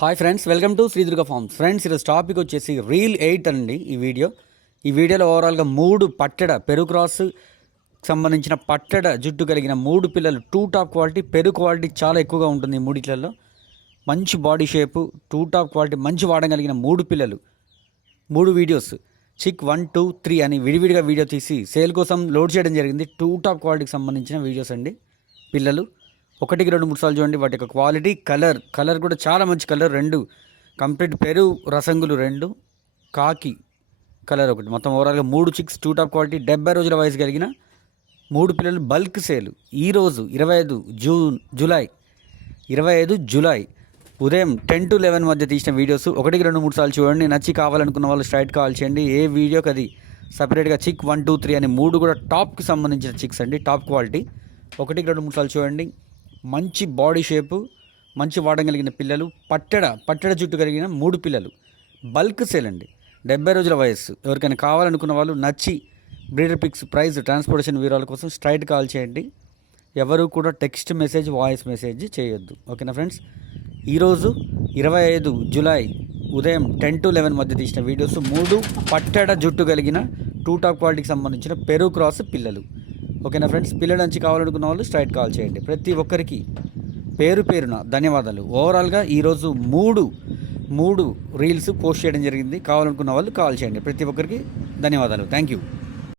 Hi friends, welcome to Sridurga farms. Friends, ఈరోజు topic వచ్చేసి reel 8 అండి. ఈ వీడియోలో ఓవరాల్గా 3 పట్టెడ పెరుగు క్రాస్ సంబంధించిన పట్టెడ జుట్టు కలిగిన 3 పిల్లలు, 2 టాప్ క్వాలిటీ. పెరుగు క్వాలిటీ చాలా ఎక్కువగా ఉంటుంది ఈ మూడిట్లలో. మంచి బాడీ షేపు, 2 టాప్ క్వాలిటీ, మంచి వాడగలిగిన 3 పిల్లలు. 3 వీడియోస్ చిక్ 1, 2, 3 అని విడివిడిగా వీడియో తీసి సేల్ కోసం లోడ్ చేయడం జరిగింది. 2 టాప్ క్వాలిటీకి సంబంధించిన వీడియోస్ అండి. పిల్లలు 1, 2, 3 సార్లు చూడండి. వాటి యొక్క క్వాలిటీ, కలర్ కూడా చాలా మంచి కలర్. 2 కంప్లీట్ పెరుగు రసంగులు, 2 కాకి కలర్ ఒకటి. మొత్తం ఓవరాల్గా 3 చిక్స్, 2 టాప్ క్వాలిటీ. 70 రోజుల వయసు కలిగిన 3 పిల్లలు. బల్క్ సేల్ ఈరోజు 25 జూలై ఉదయం 10 to 11 మధ్య తీసిన వీడియోస్. 1, 2, 3 సార్లు చూడండి. నచ్చి కావాలనుకున్న వాళ్ళు స్ట్రైట్ కాల్ చేయండి. ఏ వీడియోకి అది సపరేట్గా చిక్ 1, 2, 3 అని 3 కూడా టాప్కి సంబంధించిన చిక్స్ అండి, టాప్ క్వాలిటీ. 1, 2, 3 సార్లు చూడండి. మంచి బాడీ షేపు, మంచి వాడగలిగిన పిల్లలు. పట్టెడ జుట్టు కలిగిన 3 పిల్లలు. బల్క్ సేల్ అండి. 70 రోజుల వయస్సు. ఎవరికైనా కావాలనుకున్న వాళ్ళు నచ్చి బ్రీడర్ పిక్స్, ప్రైస్, ట్రాన్స్పోర్టేషన్ వివరాల కోసం స్ట్రైట్ కాల్ చేయండి. ఎవరు కూడా టెక్స్ట్ మెసేజ్, వాయిస్ మెసేజ్ చేయొద్దు. ఓకేనా ఫ్రెండ్స్? ఈరోజు 25 జూలై ఉదయం 10 to 11 మధ్య తీసిన వీడియోస్. 3 పట్టెడ జుట్టు కలిగిన 2 టాప్ క్వాలిటీకి సంబంధించిన పెరుగు క్రాస్ పిల్లలు. ఓకేనా ఫ్రెండ్స్? పిల్లల నుంచి కావాలనుకున్న వాళ్ళు స్ట్రైట్ కాల్ చేయండి. ప్రతి ఒక్కరికి పేరున ధన్యవాదాలు. ఓవరాల్గా ఈరోజు 3 రీల్స్ పోస్ట్ చేయడం జరిగింది. కావాలనుకున్న వాళ్ళు కాల్ చేయండి. ప్రతి ఒక్కరికి ధన్యవాదాలు. Thank you.